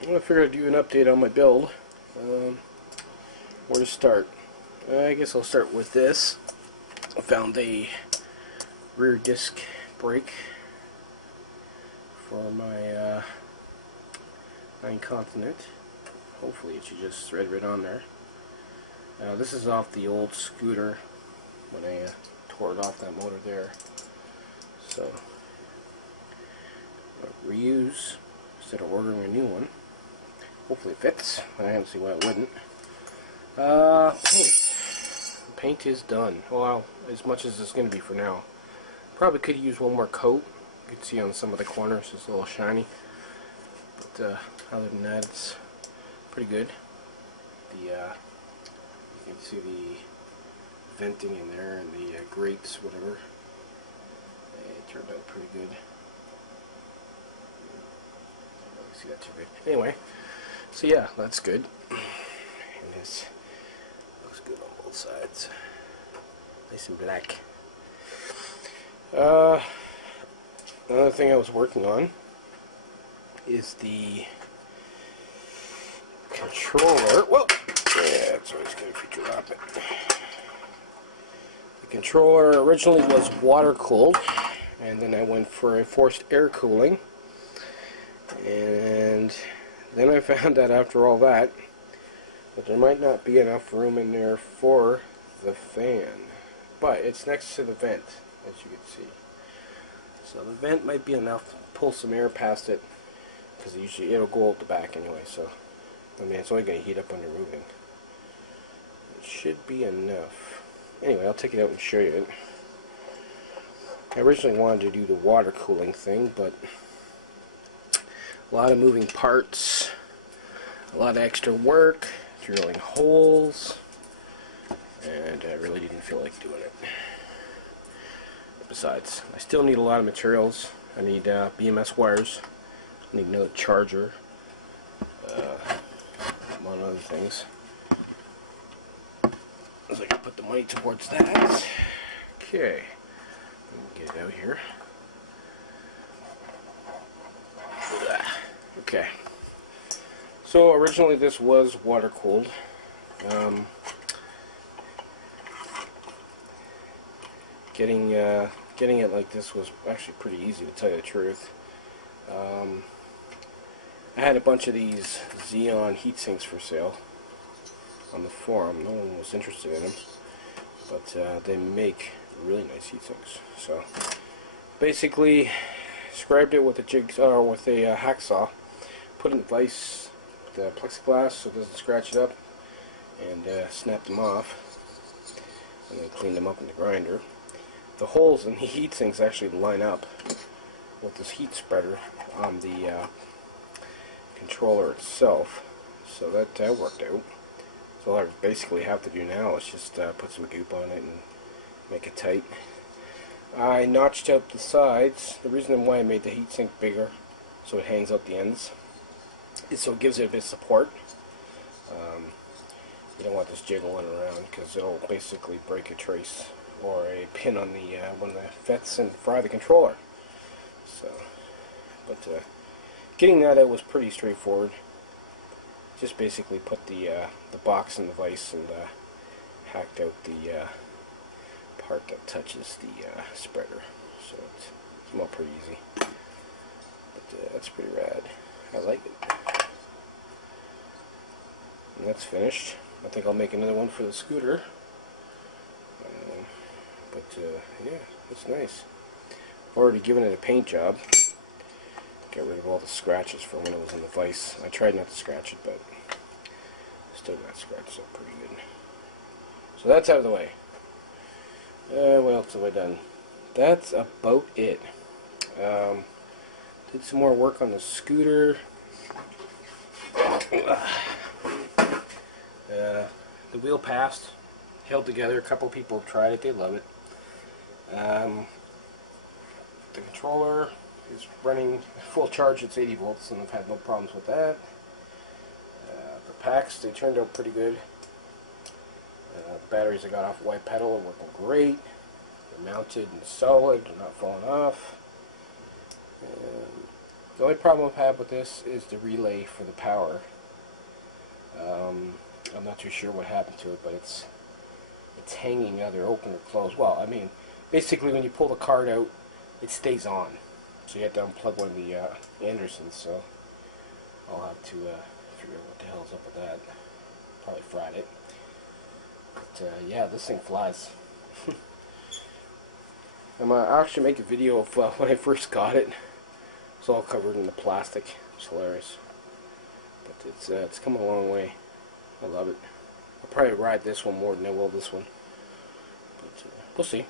I figured I'd do an update on my build. Where to start? I guess I'll start with this. I found a rear disc brake for my 9 Continent. Hopefully it should just thread right on there. This is off the old scooter when I tore it off that motor there. So I'll reuse instead of ordering a new one. Hopefully it fits. I don't see why it wouldn't. Paint. Paint is done. Well, as much as it's going to be for now. Probably could use one more coat. You can see on some of the corners it's a little shiny. But other than that, it's pretty good. You can see the venting in there and the grates, whatever. It turned out pretty good. Can't really see that too good. Anyway, so yeah, that's good. And this looks good on both sides. Nice and black. Another thing I was working on is the controller. Whoa! Yeah, it's always good if you drop it. The controller originally was water cooled, and then I went for a forced air cooling. And then I found out after all that there might not be enough room in there for the fan. But it's next to the vent, as you can see. So the vent might be enough to pull some air past it, because usually it'll go out the back anyway, so I mean it's only going to heat up under moving. It should be enough. Anyway, I'll take it out and show you it. I originally wanted to do the water cooling thing, but a lot of moving parts, a lot of extra work, drilling holes, and I really didn't feel like doing it. Besides, I still need a lot of materials. I need BMS wires, I need another charger, among other things. So I can put the money towards that. Okay, get it out here. Okay, so originally this was water cooled. Getting it like this was actually pretty easy, to tell you the truth. I had a bunch of these Xeon heat sinks for sale on the forum. No one was interested in them, but they make really nice heat sinks. So basically, scribed it with a jigsaw, with a hacksaw, put in vise the plexiglass so it doesn't scratch it up, and snapped them off, and then cleaned them up in the grinder. The holes in the heat sinks actually line up with this heat spreader on the controller itself, so that worked out. So all I basically have to do now is just put some goop on it and make it tight. I notched out the sides. The reason why I made the heatsink bigger, so it hangs out the ends, is so it gives it a bit of support. You don't want this jiggling around, because it'll basically break a trace or a pin on the one of the FETs and fry the controller. So, but getting that out was pretty straightforward. Just basically put the box in the vise and hacked out the part that touches the spreader. So it's came out pretty easy. But that's pretty rad. I like it. And that's finished. I think I'll make another one for the scooter. Yeah, it's nice. I've already given it a paint job. Get rid of all the scratches from when it was in the vise. I tried not to scratch it, but still got scratched up pretty good. So that's out of the way. What else have I done? That's about it. Did some more work on the scooter. The wheel passed, held together. A couple people have tried it, they love it. The controller is running full charge, it's 80 volts, and I've had no problems with that. The packs, they turned out pretty good. Batteries I got off white pedal are working great. They're mounted and solid, they're not falling off. The only problem I've had with this is the relay for the power. I'm not too sure what happened to it, but it's hanging either open or closed. Well, I mean, basically when you pull the card out, it stays on. So you have to unplug one of the Andersons, so I'll have to figure out what the hell's up with that. Probably fried it. But yeah, this thing flies. I'm gonna actually make a video of when I first got it. It's all covered in the plastic. It's hilarious. But it's come a long way. I love it. I'll probably ride this one more than I will this one. But we'll see.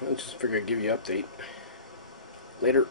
I just figured I'd give you an update. Later.